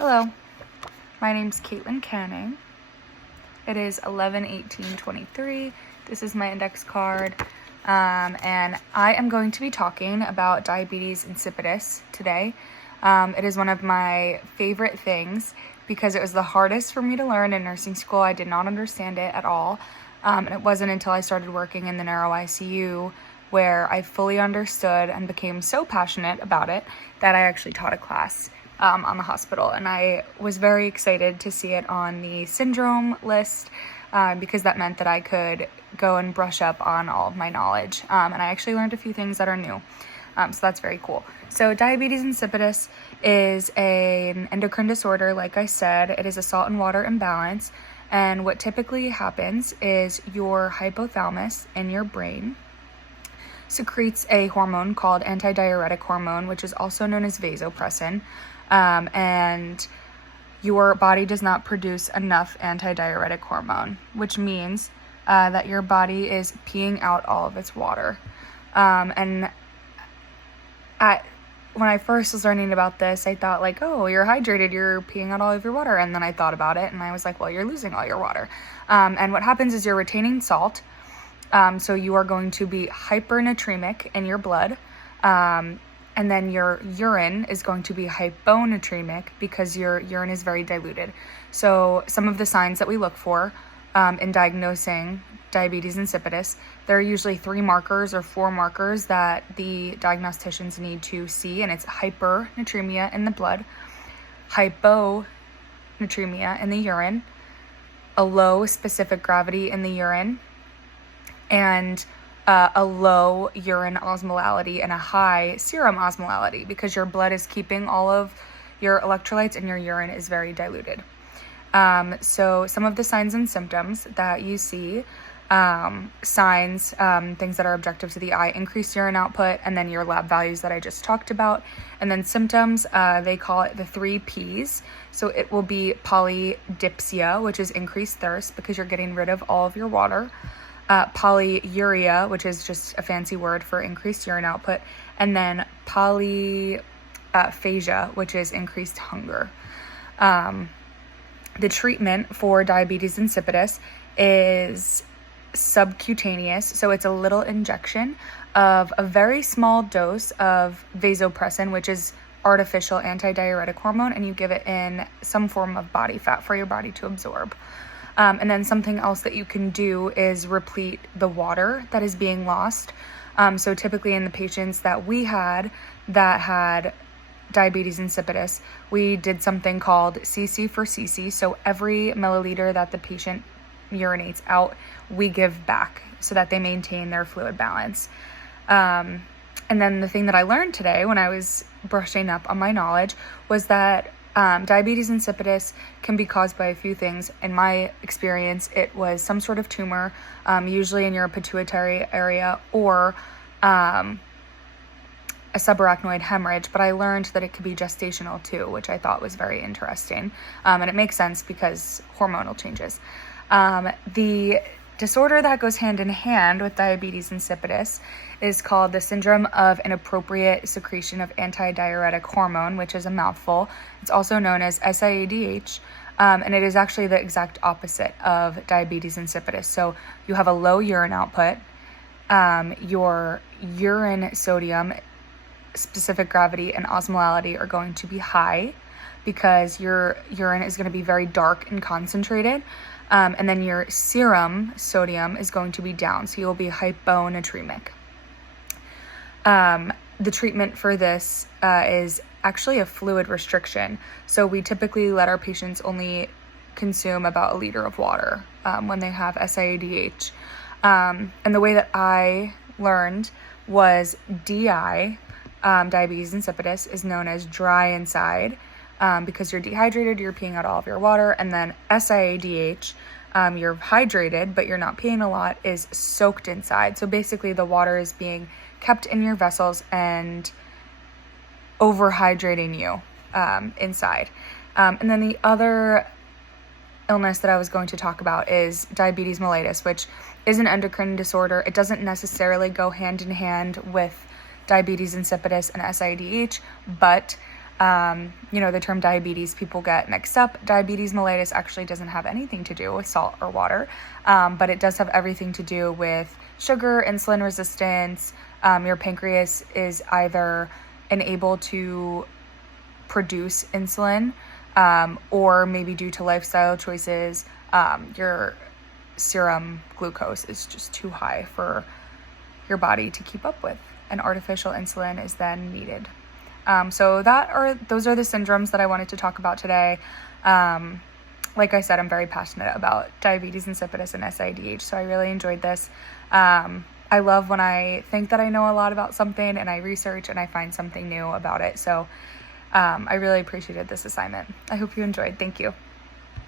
Hello, my name's Caitlin Canning. It is 11/18/23. This is my index card, and I am going to be talking about diabetes insipidus today. It is one of my favorite things because it was the hardest for me to learn in nursing school. I did not understand it at all, and it wasn't until I started working in the neuro ICU where I fully understood and became so passionate about it that I actually taught a class on the hospital, and I was very excited to see it on the syndrome list because that meant that I could go and brush up on all of my knowledge, and I actually learned a few things that are new, so that's very cool. So diabetes insipidus is an endocrine disorder. Like I said, it is a salt and water imbalance, and what typically happens is your hypothalamus in your brain secretes a hormone called antidiuretic hormone, which is also known as vasopressin, and your body does not produce enough antidiuretic hormone, which means that your body is peeing out all of its water. When I first was learning about this, I thought like, oh, you're hydrated, you're peeing out all of your water. And then I thought about it and I was like, well, you're losing all your water. And what happens is you're retaining salt. So you are going to be hypernatremic in your blood. And then your urine is going to be hyponatremic because your urine is very diluted. So some of the signs that we look for in diagnosing diabetes insipidus, there are usually 3 markers or 4 markers that the diagnosticians need to see, and it's hypernatremia in the blood, hyponatremia in the urine, a low specific gravity in the urine, and a low urine osmolality and a high serum osmolality, because your blood is keeping all of your electrolytes and your urine is very diluted. So some of the signs and symptoms that you see, signs, things that are objective to the eye, increased urine output, and then your lab values that I just talked about. And then symptoms, they call it the 3 Ps. So it will be polydipsia, which is increased thirst because you're getting rid of all of your water. Polyuria, which is just a fancy word for increased urine output, and then polyphagia, which is increased hunger. The treatment for diabetes insipidus is subcutaneous, so it's a little injection of a very small dose of vasopressin, which is artificial antidiuretic hormone, and you give it in some form of body fat for your body to absorb. And then something else that you can do is replete the water that is being lost. So typically in the patients that we had that had diabetes insipidus, we did something called CC for CC. So every milliliter that the patient urinates out, we give back so that they maintain their fluid balance. And then the thing that I learned today when I was brushing up on my knowledge was that diabetes insipidus can be caused by a few things. In my experience, it was some sort of tumor, usually in your pituitary area, or a subarachnoid hemorrhage, but I learned that it could be gestational too, which I thought was very interesting. And it makes sense because hormonal changes. The disorder that goes hand in hand with diabetes insipidus is called the syndrome of inappropriate secretion of antidiuretic hormone, which is a mouthful. It's also known as SIADH, and it is actually the exact opposite of diabetes insipidus. So you have a low urine output. Your urine sodium, specific gravity, and osmolality are going to be high because your urine is going to be very dark and concentrated. And then your serum sodium is going to be down, so you'll be hyponatremic. The treatment for this is actually a fluid restriction. So we typically let our patients only consume about 1 liter of water when they have SIADH. And the way that I learned was DI, diabetes insipidus, is known as dry inside. Because you're dehydrated, you're peeing out all of your water, and then SIADH, you're hydrated, but you're not peeing a lot, is soaked inside. So basically the water is being kept in your vessels and overhydrating you inside. And then the other illness that I was going to talk about is diabetes mellitus, which is an endocrine disorder. It doesn't necessarily go hand in hand with diabetes insipidus and SIADH, but The term diabetes people get mixed up. Diabetes mellitus actually doesn't have anything to do with salt or water, but it does have everything to do with sugar, insulin resistance. Your pancreas is either unable to produce insulin, or maybe due to lifestyle choices, your serum glucose is just too high for your body to keep up with, and artificial insulin is then needed. So those are the syndromes that I wanted to talk about today. Like I said, I'm very passionate about diabetes insipidus and SIDH, so I really enjoyed this. I love when I think that I know a lot about something and I research and I find something new about it. So I really appreciated this assignment. I hope you enjoyed. Thank you.